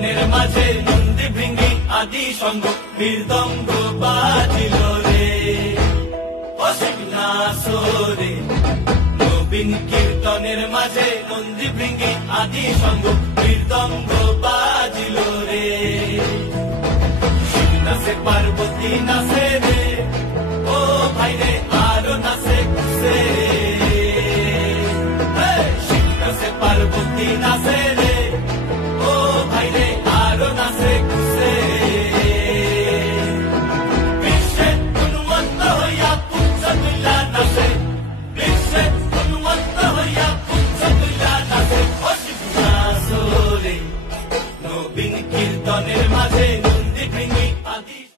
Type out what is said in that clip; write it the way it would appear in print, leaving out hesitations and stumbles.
কীর্তনের মাঝে নন্দী ভৃঙ্গি আদি সঙ্গ মৃদঙ্গ বাজিল রে অসিগ্নাসরে নবীন কীর্তনের মাঝে নন্দী ভৃঙ্গি আদি সঙ্গ মৃদঙ্গ বাজিল রে শিব নাচে পার্বতী নাচে রে ও ভাই রে আরো নাচে কুসে শিব নাচে পার্বতী নাচে